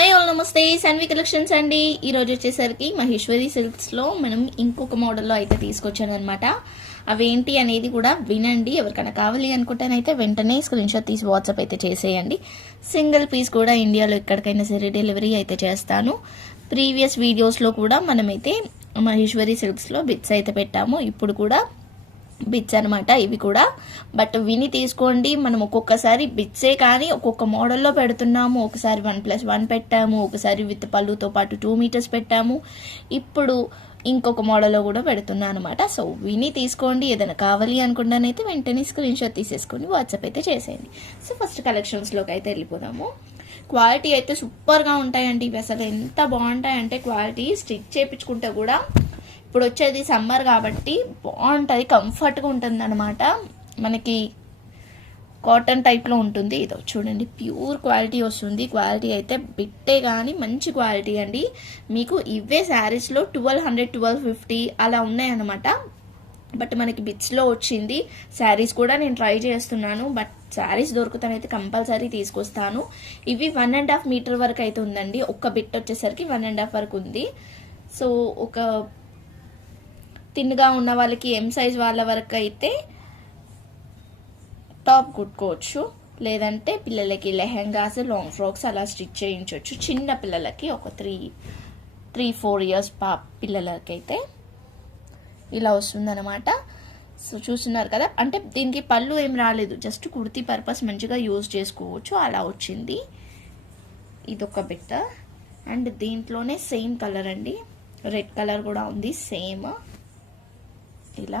Hi all, నమస్తే. Sanvi collections అండి. ఈరోజు వచ్చేసరికి మహేశ్వరి సిల్క్స్లో మనం ఇంకొక మోడల్లో అయితే తీసుకొచ్చాను అనమాట. అవేంటి అనేది కూడా వినండి. ఎవరికైనా కావాలి అనుకుంటేనైతే వెంటనే స్క్రీన్ షాట్ తీసి వాట్సాప్ అయితే చేసేయండి. సింగిల్ పీస్ కూడా ఇండియాలో ఎక్కడికైనా సరే డెలివరీ అయితే చేస్తాను. ప్రీవియస్ వీడియోస్లో కూడా మనమైతే మహేశ్వరి సిల్క్స్లో బిట్స్ అయితే పెట్టాము. ఇప్పుడు కూడా బిట్స్ అనమాట ఇవి కూడా. బట్ విని తీసుకోండి. మనం ఒక్కొక్కసారి బిట్సే కానీ ఒక్కొక్క మోడల్లో పెడుతున్నాము. ఒకసారి 1+1 పెట్టాము, ఒకసారి విత్ పళ్ళుతో పాటు 2 మీటర్స్ పెట్టాము. ఇప్పుడు ఇంకొక మోడల్లో కూడా పెడుతున్నాను అనమాట. సో విని తీసుకోండి. ఏదైనా కావాలి అనుకుంటానైతే వెంటనే స్క్రీన్ షాట్ తీసేసుకొని వాట్సాప్ అయితే చేసేయండి. సో ఫస్ట్ కలెక్షన్స్లోకి అయితే వెళ్ళిపోదాము. క్వాలిటీ అయితే సూపర్గా ఉంటాయండి. ఇవి అసలు ఎంత బాగుంటాయంటే క్వాలిటీ స్టిచ్ చేయించుకుంటే కూడా ఇప్పుడు వచ్చేది సమ్మర్ కాబట్టి బాగుంటుంది, కంఫర్ట్గా ఉంటుంది అనమాట. మనకి కాటన్ టైప్లో ఉంటుంది. ఇదో చూడండి, ప్యూర్ క్వాలిటీ వస్తుంది. క్వాలిటీ అయితే బిట్టే కానీ మంచి క్వాలిటీ అండి. మీకు ఇవే శారీస్లో 1200, 1250 అలా ఉన్నాయన్నమాట. బట్ మనకి బిట్స్లో వచ్చింది. శారీస్ కూడా నేను ట్రై చేస్తున్నాను. బట్ శారీస్ దొరుకుతానైతే కంపల్సరీ తీసుకొస్తాను. ఇవి 1.5 మీటర్ వరకు అయితే ఉందండి. ఒక్క బిట్ వచ్చేసరికి 1.5 వరకు ఉంది. సో ఒక తిన్నుగా ఉన్న వాళ్ళకి ఎం సైజ్ వాళ్ళ వరకు అయితే టాప్ కుట్టుకోవచ్చు. లేదంటే పిల్లలకి లెహెంగాస్, లాంగ్ ఫ్రాక్స్ అలా స్టిచ్ చేయించవచ్చు. చిన్న పిల్లలకి ఒక 3-4 ఇయర్స్ పిల్లలకైతే ఇలా వస్తుందన్నమాట. సో చూస్తున్నారు కదా, అంటే దీనికి పళ్ళు ఏం రాలేదు, జస్ట్ కుర్తీ పర్పస్ మంచిగా యూజ్ చేసుకోవచ్చు. అలా వచ్చింది. ఇదొక బిట్. అండ్ దీంట్లోనే సేమ్ కలర్ అండి, రెడ్ కలర్ కూడా ఉంది సేమ్ ఇలా.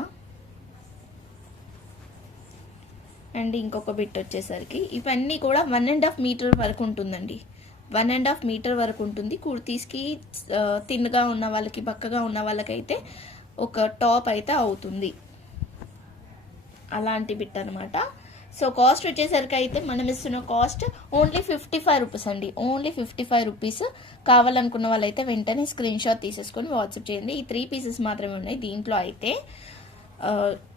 అండ్ ఇంకొక బిట్ వచ్చేసరికి ఇవన్నీ కూడా 1.5 మీటర్ వరకు ఉంటుందండి. 1.5 మీటర్ వరకు ఉంటుంది. కుర్తీస్కి తిన్నుగా ఉన్న వాళ్ళకి, బక్కగా ఉన్న వాళ్ళకైతే ఒక టాప్ అయితే అవుతుంది. అలాంటి బిట్ అనమాట. సో కాస్ట్ వచ్చేసరికి అయితే మనం ఇస్తున్న కాస్ట్ ఓన్లీ 55 రూపీస్ అండి. Only 55 rupees. కావాలనుకున్న వాళ్ళైతే వెంటనే స్క్రీన్ షాట్ తీసేసుకొని వాట్సాప్ చేయండి. ఈ 3 పీసెస్ మాత్రమే ఉన్నాయి. దీంట్లో అయితే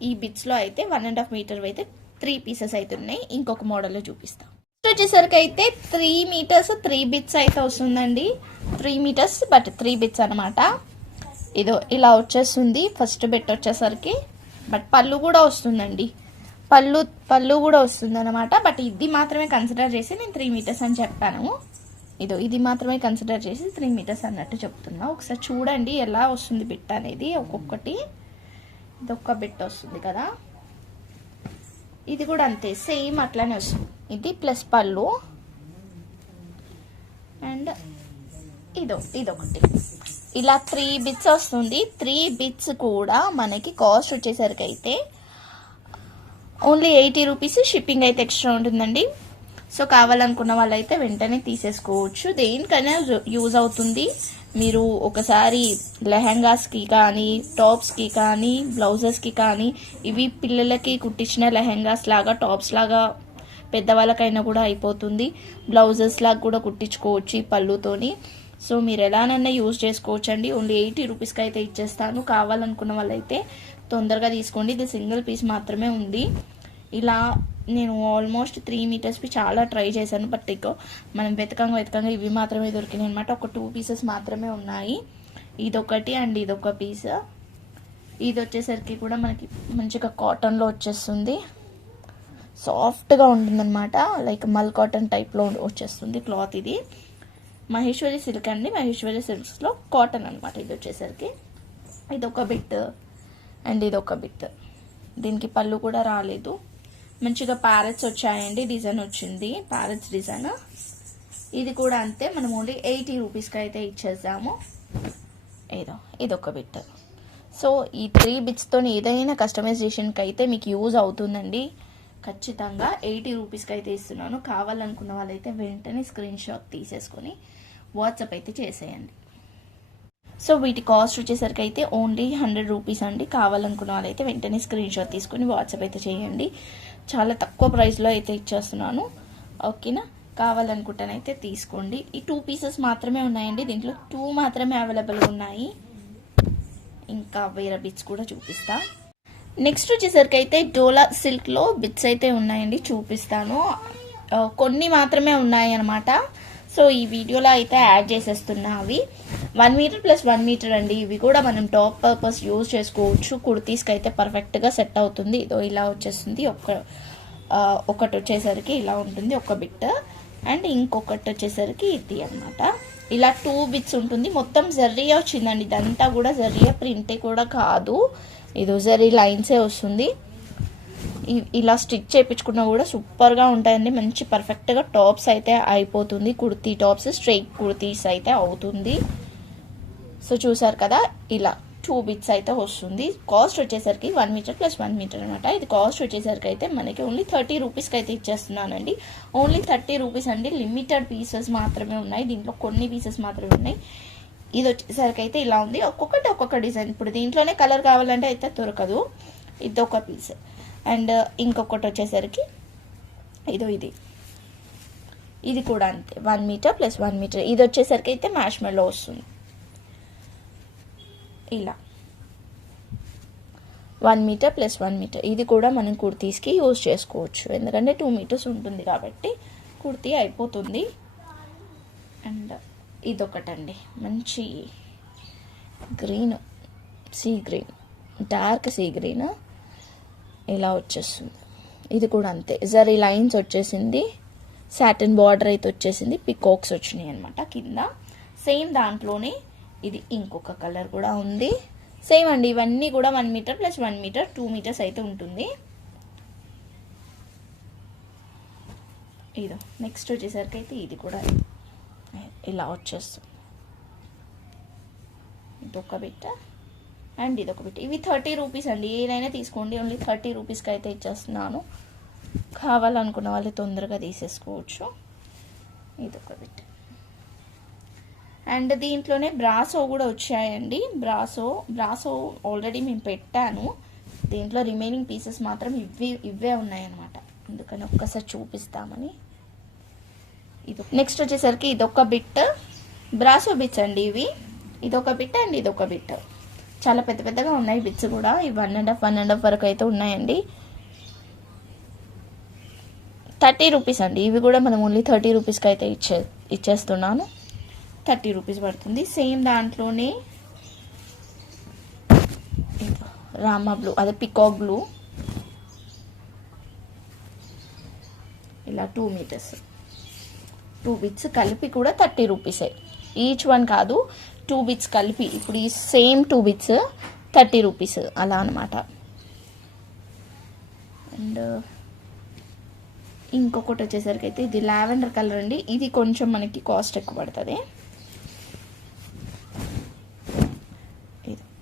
ఈ బిట్స్లో అయితే 1.5 మీటర్ అయితే 3 పీసెస్ అయితే ఉన్నాయి. ఇంకొక మోడల్లో చూపిస్తాం. వచ్చేసరికి అయితే 3 మీటర్స్ 3 బిట్స్ అయితే వస్తుందండి. 3 మీటర్స్ బట్ 3 బిట్స్ అనమాట. ఇదో ఇలా వచ్చేస్తుంది ఫస్ట్ బిట్ వచ్చేసరికి. బట్ పళ్ళు కూడా వస్తుందండి, పళ్ళు కూడా వస్తుంది అనమాట. బట్ ఇది మాత్రమే కన్సిడర్ చేసి నేను 3 మీటర్స్ అని చెప్పాను. ఇది మాత్రమే కన్సిడర్ చేసి 3 మీటర్స్ అన్నట్టు చెప్తున్నా. ఒకసారి చూడండి ఎలా వస్తుంది బిట్ అనేది. ఒక్కొక్కటి ఇదొక్క బిట్ వస్తుంది కదా, ఇది కూడా అంతే సేమ్ అట్లానే వస్తుంది. ఇది ప్లస్ పళ్ళు అండ్ ఇదొకటి ఇలా 3 బిట్స్ వస్తుంది. 3 బిట్స్ కూడా మనకి కాస్ట్ వచ్చేసరికి అయితే ఓన్లీ 80 రూపీస్. షిప్పింగ్ అయితే ఎక్స్ట్రా ఉంటుందండి. సో కావాలనుకున్న వాళ్ళైతే వెంటనే తీసేసుకోవచ్చు. దేనికైనా యూజ్ అవుతుంది. మీరు ఒకసారి లెహెంగాస్కి కానీ, టాప్స్కి కానీ, బ్లౌజెస్కి కానీ, ఇవి పిల్లలకి కుట్టించిన లెహెంగాస్ లాగా, టాప్స్ లాగా పెద్దవాళ్ళకైనా కూడా అయిపోతుంది. బ్లౌజెస్ లాగా కూడా కుట్టించుకోవచ్చు ఈ పళ్ళుతోని. సో మీరు ఎలానైనా యూజ్ చేసుకోవచ్చు అండి. ఓన్లీ 80 రూపీస్కి అయితే ఇచ్చేస్తాను. కావాలనుకున్న వాళ్ళైతే తొందరగా తీసుకోండి. ఇది సింగిల్ పీస్ మాత్రమే ఉంది. ఇలా నేను ఆల్మోస్ట్ 3 మీటర్స్కి చాలా ట్రై చేశాను. బట్ ఇక మనం వెతకంగా ఇవి మాత్రమే దొరికినాయి అనమాట. ఒక 2 పీసెస్ మాత్రమే ఉన్నాయి. ఇదొకటి అండ్ ఇదొక పీస్. ఇది వచ్చేసరికి కూడా మనకి మంచిగా కాటన్లో వచ్చేస్తుంది. సాఫ్ట్గా ఉంటుందన్నమాట. లైక్ మల్ కాటన్ టైప్లో వచ్చేస్తుంది క్లాత్. ఇది మహేశ్వరి సిల్క్ అండి. మహేశ్వరి సిల్క్స్లో కాటన్ అనమాట. ఇది వచ్చేసరికి ఇదొక బిట్ అండ్ ఇదొక బిట్. దీనికి పళ్ళు కూడా రాలేదు. మంచిగా ప్యారెట్స్ వచ్చాయండి, డిజైన్ వచ్చింది, ప్యారెట్స్ డిజైన్. ఇది కూడా అంతే. మనం ఓన్లీ 80 రూపీస్కి అయితే ఇచ్చేద్దాము. ఇదొక బిట్. సో ఈ 3 బిట్స్తో ఏదైనా కస్టమైజేషన్కి అయితే మీకు యూజ్ అవుతుందండి. ఖచ్చితంగా 80 రూపీస్కి అయితే ఇస్తున్నాను. కావాలనుకున్న వాళ్ళైతే వెంటనే స్క్రీన్ షాట్ తీసేసుకొని వాట్సాప్ అయితే చేసేయండి. సో వీటి కాస్ట్ వచ్చేసరికి అయితే ఓన్లీ 100 రూపీస్ అండి. కావాలనుకున్న వాళ్ళైతే వెంటనే స్క్రీన్ షాట్ తీసుకొని వాట్సాప్ అయితే చేయండి. చాలా తక్కువ ప్రైస్లో అయితే ఇచ్చేస్తున్నాను. ఓకేనా, కావాలనుకుంటానైతే తీసుకోండి. ఈ 2 పీసెస్ మాత్రమే ఉన్నాయండి. దీంట్లో 2 మాత్రమే అవైలబుల్గా ఉన్నాయి. ఇంకా వేరే బిట్స్ కూడా చూపిస్తా. నెక్స్ట్ వచ్చేసరికి అయితే డోలా సిల్క్లో బిట్స్ అయితే ఉన్నాయండి, చూపిస్తాను. కొన్ని మాత్రమే ఉన్నాయి అన్నమాట. సో ఈ వీడియోలో అయితే యాడ్ చేసేస్తున్నా. అవి 1 మీటర్ ప్లస్ 1 మీటర్ అండి. ఇవి కూడా మనం టాప్ పర్పస్ యూజ్ చేసుకోవచ్చు. కుర్తీస్కి అయితే పర్ఫెక్ట్గా సెట్ అవుతుంది. ఇదో ఇలా వచ్చేస్తుంది. ఒకటి వచ్చేసరికి ఇలా ఉంటుంది ఒక బిట్, అండ్ ఇంకొకటి వచ్చేసరికి ఇది అన్నమాట. ఇలా 2 బిట్స్ ఉంటుంది. మొత్తం జర్రియా వచ్చిందండి. ఇదంతా కూడా జర్రియా ప్రింటే కూడా కాదు, ఇదో జరీ లైన్సే వస్తుంది. ఇలా స్టిచ్ చేయించుకున్నా కూడా సూపర్గా ఉంటాయండి. మంచి పర్ఫెక్ట్గా టాప్స్ అయితే అయిపోతుంది. కుర్తీ టాప్స్, స్ట్రైట్ కుర్తీస్ అయితే అవుతుంది. సో చూసారు కదా, ఇలా 2 బిట్స్ అయితే వస్తుంది. కాస్ట్ వచ్చేసరికి 1 మీటర్ ప్లస్ 1 మీటర్ అనమాట. ఇది కాస్ట్ వచ్చేసరికి అయితే మనకి ఓన్లీ 30 రూపీస్కి అయితే ఇచ్చేస్తున్నానండి. ఓన్లీ 30 రూపీస్ అండి. లిమిటెడ్ పీసెస్ మాత్రమే ఉన్నాయి, దీంట్లో కొన్ని పీసెస్ మాత్రమే ఉన్నాయి. ఇది వచ్చేసరికి అయితే ఇలా ఉంది. ఒక్కొక్క డిజైన్. ఇప్పుడు దీంట్లోనే కలర్ కావాలంటే అయితే దొరకదు. ఇది ఒక పీస్, అండ్ ఇంకొకటి వచ్చేసరికి ఇది కూడా అంతే, 1 మీటర్ ప్లస్ 1 మీటర్. ఇది వచ్చేసరికి అయితే మ్యాష్ మెల్లో వస్తుంది. ఇలా 1 మీటర్ ప్లస్ 1 మీటర్. ఇది కూడా మనం కుర్తీస్కి యూజ్ చేసుకోవచ్చు, ఎందుకంటే 2 మీటర్స్ ఉంటుంది కాబట్టి కుర్తీ అయిపోతుంది. అండ్ ఇదొకటండి, మంచి green, sea green, dark sea green ఇలా వచ్చేస్తుంది. ఇది కూడా అంతే, జరీ లైన్స్ వచ్చేసింది, సాటిన్ బార్డర్ అయితే వచ్చేసింది, పికాక్స్ వచ్చినాయి అనమాట కింద. సేమ్ దాంట్లోనే ఇది ఇంకొక కలర్ కూడా ఉంది. సేమ్ అండి, ఇవన్నీ కూడా 1 మీటర్ ప్లస్ 1 మీటర్, 2 మీటర్స్ అయితే ఉంటుంది. ఇదో నెక్స్ట్ వచ్చేసరికి అయితే ఇది కూడా ఇలా వచ్చేస్తుంది. ఇదొక బిట్ అండ్ ఇదొక బిట్. ఇవి 30 రూపీస్ అండి. ఏదైనా తీసుకోండి, ఓన్లీ 30 రూపీస్కి అయితే ఇచ్చేస్తున్నాను. కావాలనుకున్న వాళ్ళు తొందరగా తీసేసుకోవచ్చు. ఇదొక బిట్. అండ్ దీంట్లోనే బ్రాసో కూడా వచ్చాయండి. బ్రాసో ఆల్రెడీ మేము పెట్టాను. దీంట్లో రిమైనింగ్ పీసెస్ మాత్రం ఇవే ఉన్నాయన్నమాట, అందుకని ఒక్కసారి చూపిస్తామని. నెక్స్ట్ వచ్చేసరికి ఇదొక బిట్, బ్రాసో బిట్స్ అండి ఇవి. ఇదొక బిట్ అండ్ ఇదొక బిట్. చాలా పెద్ద పెద్దగా ఉన్నాయి బిట్స్ కూడా. ఇవి 1.5 వరకు అయితే ఉన్నాయండి. 30 రూపీస్ అండి. ఇవి కూడా మనం ఓన్లీ 30 రూపీస్కి అయితే ఇచ్చేస్తున్నాను. 30 రూపీస్ పడుతుంది. సేమ్ దాంట్లోనే రామా బ్లూ, అదే పికాక్ బ్లూ, ఇలా 2 మీటర్స్, 2 బిట్స్ కలిపి కూడా 30 రూపీసే. ఈచ్ వన్ కాదు, 2 బిట్స్ కలిపి. ఇప్పుడు ఈ సేమ్ 2 బిట్స్ 30 రూపీస్ అలా అనమాట. అండ్ ఇంకొకటి వచ్చేసరికి అయితే ఇది లావెండర్ కలర్ అండి. ఇది కొంచెం మనకి కాస్ట్ ఎక్కువ పడుతుంది.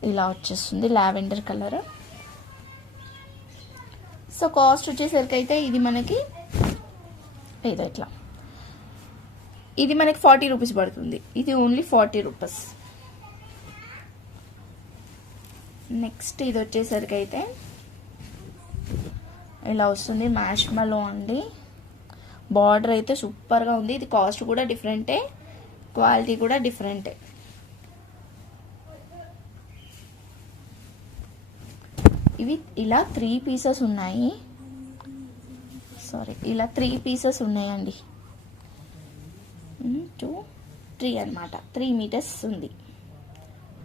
ఇలా వచ్చేస్తుంది లావెండర్ కలర్. సో కాస్ట్ వచ్చేసరికి అయితే ఇది మనకి ఇట్లా, ఇది మనకి 40 రూపీస్ పడుతుంది. ఇది ఓన్లీ 40 రూపీస్. నెక్స్ట్ ఇది వచ్చేసరికి అయితే ఇలా వస్తుంది, మ్యాష్ మెల్లో అండి. బార్డర్ అయితే సూపర్గా ఉంది. ఇది కాస్ట్ కూడా డిఫరెంటే, క్వాలిటీ కూడా డిఫరెంటే. ఇవి ఇలా 3 పీసెస్ ఉన్నాయి. ఇలా 3 పీసెస్ ఉన్నాయండి. 2, 3 అనమాట. 3 మీటర్స్ ఉంది.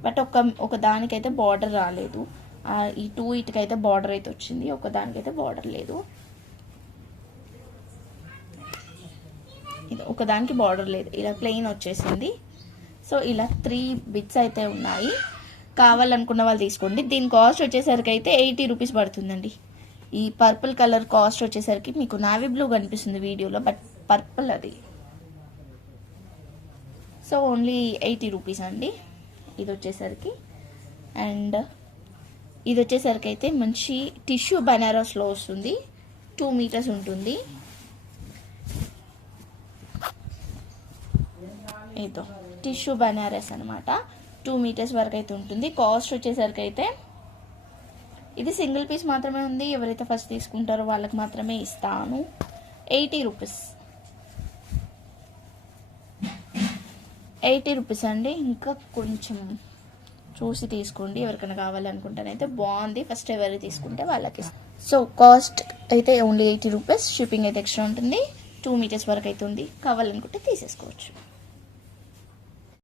బట్ ఒక దానికైతే బార్డర్ రాలేదు. ఈ 2 ఇటుకైతే బార్డర్ అయితే వచ్చింది, ఒక దానికైతే బార్డర్ లేదు. ఇది ఒక దానికి బార్డర్ లేదు, ఇలా ప్లెయిన్ వచ్చేసింది. సో ఇలా 3 బిట్స్ అయితే ఉన్నాయి. కావాలనుకున్న వాళ్ళు తీసుకోండి. దీని కాస్ట్ వచ్చేసరికి అయితే 80 రూపీస్ పడుతుందండి. ఈ పర్పుల్ కలర్ కాస్ట్ వచ్చేసరికి మీకు నావీ బ్లూ కనిపిస్తుంది వీడియోలో, బట్ పర్పుల్ అది. సో ఓన్లీ 80 రూపీస్ అండి ఇది వచ్చేసరికి. అండ్ ఇది వచ్చేసరికి అయితే మంచి టిష్యూ బనారస్లో వస్తుంది, 2 మీటర్స్ ఉంటుంది. ఇదో టిష్యూ బనారస్ అనమాట, 2 మీటర్స్ వరకు అయితే ఉంటుంది. కాస్ట్ వచ్చేసరికి అయితే ఇది సింగిల్ పీస్ మాత్రమే ఉంది. ఎవరైతే ఫస్ట్ తీసుకుంటారో వాళ్ళకి మాత్రమే ఇస్తాను. 80 రూపీస్, 80 రూపీస్ అండి. ఇంకా కొంచెం చూసి తీసుకోండి, ఎవరికైనా కావాలనుకుంటేనైతే బాగుంది. ఫస్ట్ ఎవరు తీసుకుంటే వాళ్ళకి. సో కాస్ట్ అయితే ఓన్లీ 80 రూపీస్, షిప్పింగ్ అయితే ఎక్స్ట్రా ఉంటుంది. 2 మీటర్స్ వరకు అవుతుంది. కావాలనుకుంటే తీసేసుకోవచ్చు.